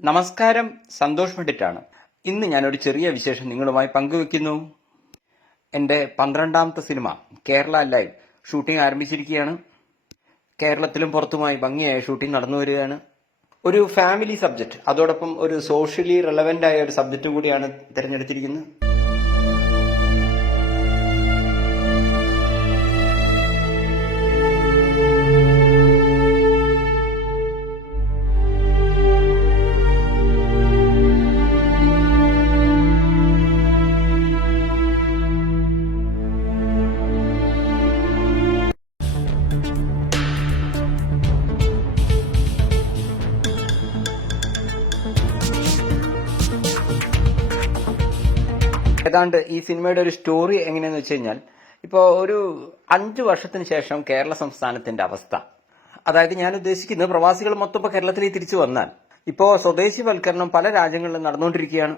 നമസ്കാരം, സന്തോഷ് പണ്ഡിറ്റാണ്. ഇന്ന് ഞാനൊരു ചെറിയ വിശേഷം നിങ്ങളുമായി പങ്കുവെക്കുന്നു. എൻ്റെ 12ാമത്തെ സിനിമ കേരള ലൈവ് ഷൂട്ടിംഗ് ആരംഭിച്ചിരിക്കുകയാണ്. കേരളത്തിലും പുറത്തുമായി ഭംഗിയായ ഷൂട്ടിംഗ് നടന്നു വരികയാണ്. ഒരു ഫാമിലി സബ്ജക്റ്റ്, അതോടൊപ്പം ഒരു സോഷ്യലി റെലവൻ്റ് ആയ ഒരു സബ്ജക്റ്റ് കൂടിയാണ് തിരഞ്ഞെടുത്തിരിക്കുന്നത്. ഏതാണ്ട് ഈ സിനിമയുടെ ഒരു സ്റ്റോറി എങ്ങനെയാന്ന് വെച്ച് കഴിഞ്ഞാൽ, ഇപ്പോൾ ഒരു 5 വർഷത്തിന് ശേഷം കേരള സംസ്ഥാനത്തിന്റെ അവസ്ഥ, അതായത് ഞാൻ ഉദ്ദേശിക്കുന്നത് പ്രവാസികൾ മൊത്തം ഇപ്പോൾ കേരളത്തിലേക്ക് തിരിച്ചു വന്നാൽ ഇപ്പോൾ സ്വദേശിവൽക്കരണം പല രാജ്യങ്ങളിലും നടന്നുകൊണ്ടിരിക്കുകയാണ്.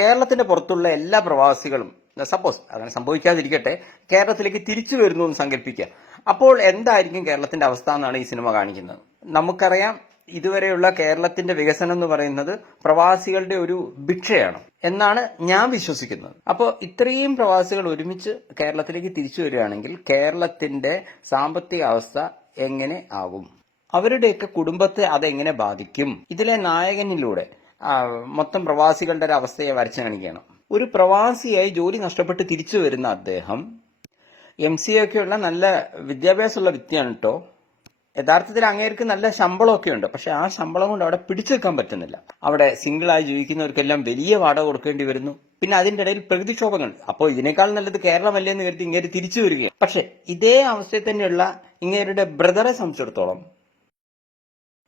കേരളത്തിന്റെ പുറത്തുള്ള എല്ലാ പ്രവാസികളും സപ്പോസ് അങ്ങനെ സംഭവിക്കാതിരിക്കട്ടെ, കേരളത്തിലേക്ക് തിരിച്ചു വരുന്നു എന്ന് സങ്കല്പിക്കുക. അപ്പോൾ എന്തായിരിക്കും കേരളത്തിന്റെ അവസ്ഥ എന്നാണ് ഈ സിനിമ കാണിക്കുന്നത്. നമുക്കറിയാം, ഇതുവരെയുള്ള കേരളത്തിന്റെ വികസനം എന്ന് പറയുന്നത് പ്രവാസികളുടെ ഒരു ഭിക്ഷയാണ് എന്നാണ് ഞാൻ വിശ്വസിക്കുന്നത്. അപ്പോൾ ഇത്രയും പ്രവാസികൾ ഒരുമിച്ച് കേരളത്തിലേക്ക് തിരിച്ചു വരികയാണെങ്കിൽ കേരളത്തിന്റെ സാമ്പത്തിക അവസ്ഥ എങ്ങനെ ആകും, അവരുടെയൊക്കെ കുടുംബത്തെ അതെങ്ങനെ ബാധിക്കും? ഇതിലെ നായകനിലൂടെ മൊത്തം പ്രവാസികളുടെ ഒരു അവസ്ഥയെ വരച്ചു കാണിക്കുകയാണ്. ഒരു പ്രവാസിയായി ജോലി നഷ്ടപ്പെട്ട് തിരിച്ചു വരുന്ന അദ്ദേഹം MCA ഒക്കെയുള്ള നല്ല വിദ്യാഭ്യാസമുള്ള വ്യക്തിയാണ് കേട്ടോ. യഥാർത്ഥത്തിൽ അങ്ങേർക്ക് നല്ല ശമ്പളമൊക്കെ ഉണ്ട്. പക്ഷെ ആ ശമ്പളം കൊണ്ട് അവിടെ പിടിച്ചു വെക്കാൻ പറ്റുന്നില്ല. അവിടെ സിംഗിളായി ജീവിക്കുന്നവർക്കെല്ലാം വലിയ വാടക കൊടുക്കേണ്ടി വരുന്നു. പിന്നെ അതിന്റെ ഇടയിൽ പ്രകൃതിക്ഷോഭങ്ങൾ. അപ്പോൾ ഇതിനേക്കാൾ നല്ലത് കേരളമല്ലേ എന്ന് കരുതി ഇങ്ങേര് തിരിച്ചു വരികയാണ്. പക്ഷെ ഇതേ അവസ്ഥയിൽ തന്നെയുള്ള ഇങ്ങേരുടെ ബ്രദറെ സംബന്ധിച്ചിടത്തോളം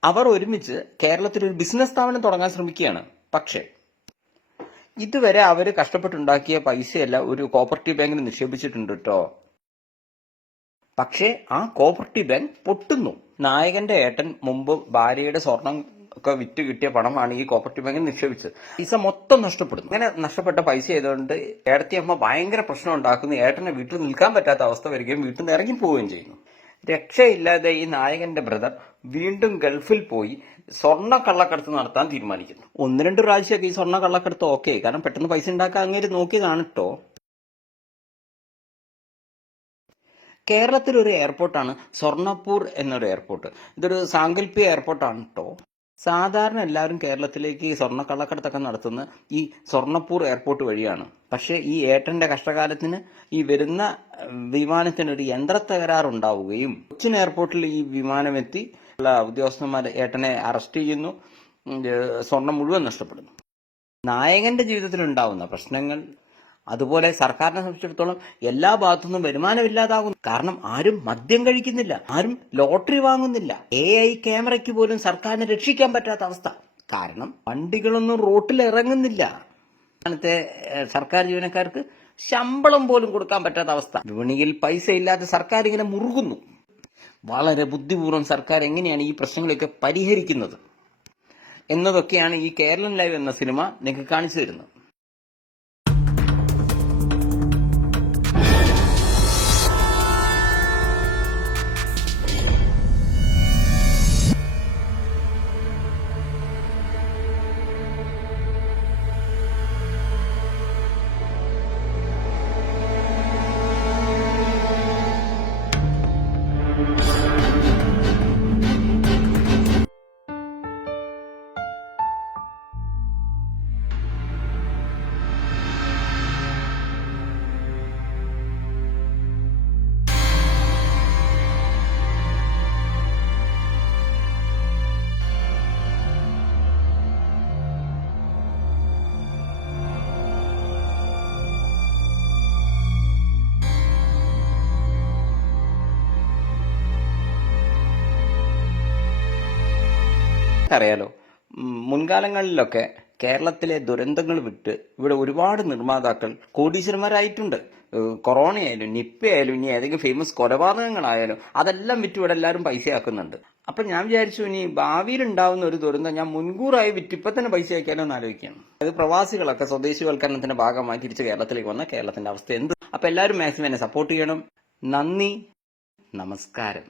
അവർ ഒരുമിച്ച് കേരളത്തിൽ ഒരു ബിസിനസ് സ്ഥാപനം തുടങ്ങാൻ ശ്രമിക്കുകയാണ്. പക്ഷേ ഇതുവരെ അവർ കഷ്ടപ്പെട്ടുണ്ടാക്കിയ പൈസയെല്ലാം ഒരു കോപ്പറേറ്റീവ് ബാങ്കിൽ നിക്ഷേപിച്ചിട്ടുണ്ട് കേട്ടോ. പക്ഷേ ആ കോപ്പറേറ്റീവ് ബാങ്ക് പൊട്ടുന്നു. നായകന്റെ ഏട്ടൻ മുമ്പ് ഭാര്യയുടെ സ്വർണം ഒക്കെ വിറ്റ് കിട്ടിയ പണമാണ് ഈ കോപ്പറേറ്റീവ് ബാങ്കിൽ നിക്ഷേപിച്ചത്. പൈസ മൊത്തം നഷ്ടപ്പെടുന്നു. അങ്ങനെ നഷ്ടപ്പെട്ട പൈസ ആയതുകൊണ്ട് ഏടത്തിയമ്മ ഭയങ്കര പ്രശ്നം ഉണ്ടാക്കുന്നു. ഏട്ടനെ വീട്ടിൽ നിൽക്കാൻ പറ്റാത്ത അവസ്ഥ വരികയും വീട്ടിൽ നിന്ന് ഇറങ്ങി പോവുകയും ചെയ്യുന്നു. രക്ഷയില്ലാതെ ഈ നായകന്റെ ബ്രദർ വീണ്ടും ഗൾഫിൽ പോയി സ്വർണ്ണ കള്ളക്കടത്ത് നടത്താൻ തീരുമാനിക്കുന്നു. 1-2 പ്രാവശ്യമൊക്കെ ഈ സ്വർണ്ണ കള്ളക്കടത്ത് ഓക്കെ, കാരണം പെട്ടെന്ന് പൈസ ഉണ്ടാക്കാൻ അങ്ങേര് നോക്കിയതാണ് കേട്ടോ. കേരളത്തിലൊരു എയർപോർട്ടാണ് സ്വർണ്ണപ്പൂർ എന്നൊരു എയർപോർട്ട്. ഇതൊരു സാങ്കല്പിക എയർപോർട്ടാണ് കേട്ടോ. സാധാരണ എല്ലാവരും കേരളത്തിലേക്ക് സ്വർണ്ണ കള്ളക്കടത്തൊക്കെ നടത്തുന്ന ഈ സ്വർണ്ണപ്പൂർ എയർപോർട്ട് വഴിയാണ്. പക്ഷേ ഈ ഏട്ടന്റെ കഷ്ടകാലത്തിന് ഈ വരുന്ന വിമാനത്തിനൊരു യന്ത്രത്തകരാറുണ്ടാവുകയും കൊച്ചിൻ എയർപോർട്ടിൽ ഈ വിമാനം എത്തി ഉദ്യോഗസ്ഥന്മാർ ഏട്ടനെ അറസ്റ്റ് ചെയ്യുന്നു. സ്വർണം മുഴുവൻ നഷ്ടപ്പെടുന്നു. നായകന്റെ ജീവിതത്തിൽ ഉണ്ടാവുന്ന പ്രശ്നങ്ങൾ, അതുപോലെ സർക്കാരിനെ സംബന്ധിച്ചിടത്തോളം എല്ലാ ഭാഗത്തുനിന്നും വരുമാനമില്ലാതാകുന്നു. കാരണം ആരും മദ്യം കഴിക്കുന്നില്ല, ആരും ലോട്ടറി വാങ്ങുന്നില്ല. AI ക്യാമറയ്ക്ക് പോലും സർക്കാരിനെ രക്ഷിക്കാൻ പറ്റാത്ത അവസ്ഥ. കാരണം വണ്ടികളൊന്നും റോട്ടിൽ ഇറങ്ങുന്നില്ല. അങ്ങനത്തെ സർക്കാർ ജീവനക്കാർക്ക് ശമ്പളം പോലും കൊടുക്കാൻ പറ്റാത്ത അവസ്ഥ. വിപണിയിൽ പൈസ ഇല്ലാതെ സർക്കാർ ഇങ്ങനെ മുറുകുന്നു. വളരെ ബുദ്ധിപൂർവ്വം സർക്കാർ എങ്ങനെയാണ് ഈ പ്രശ്നങ്ങളൊക്കെ പരിഹരിക്കുന്നത് എന്നതൊക്കെയാണ് ഈ കേരളം ലൈവ് എന്ന സിനിമ നിങ്ങൾക്ക് കാണിച്ചു തരുന്നത്. അറിയാലോ, മുൻകാലങ്ങളിലൊക്കെ കേരളത്തിലെ ദുരന്തങ്ങൾ വിട്ട് ഇവിടെ ഒരുപാട് നിർമ്മാതാക്കൾ കോടീശ്വരന്മാരായിട്ടുണ്ട്. കൊറോണയായാലും നിപ്പയായാലും ഇനി ഏതെങ്കിലും ഫേമസ് കൊലപാതകങ്ങളായാലും അതെല്ലാം വിറ്റ് ഇവിടെ എല്ലാവരും പൈസയാക്കുന്നുണ്ട്. അപ്പം ഞാൻ വിചാരിച്ചു, ഇനി ഭാവിയിൽ ഉണ്ടാവുന്ന ഒരു ദുരന്തം ഞാൻ മുൻകൂറായി വിറ്റ് ഇപ്പം തന്നെ പൈസ ആക്കിയാലോ എന്ന് ആലോചിക്കുകയാണ്. അത് പ്രവാസികളൊക്കെ സ്വദേശിവൽക്കരണത്തിന്റെ ഭാഗമായി തിരിച്ച് കേരളത്തിലേക്ക് വന്ന കേരളത്തിന്റെ അവസ്ഥ എന്ത്? അപ്പം എല്ലാവരും മാക്സിമം എന്നെ സപ്പോർട്ട് ചെയ്യണം. നന്ദി, നമസ്കാരം.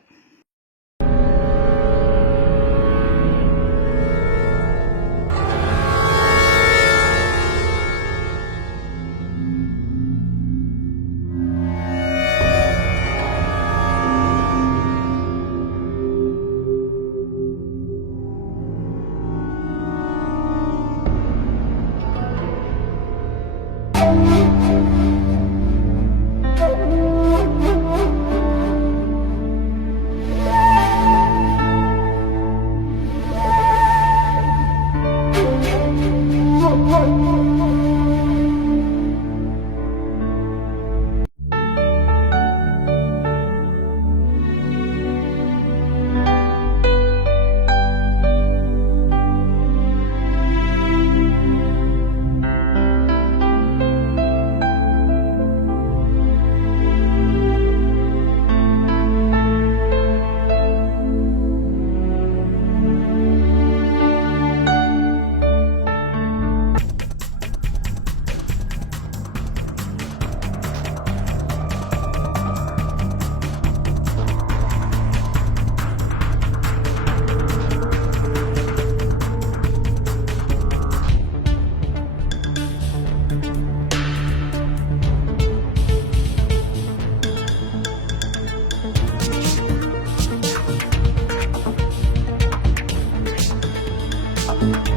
നന്ദി.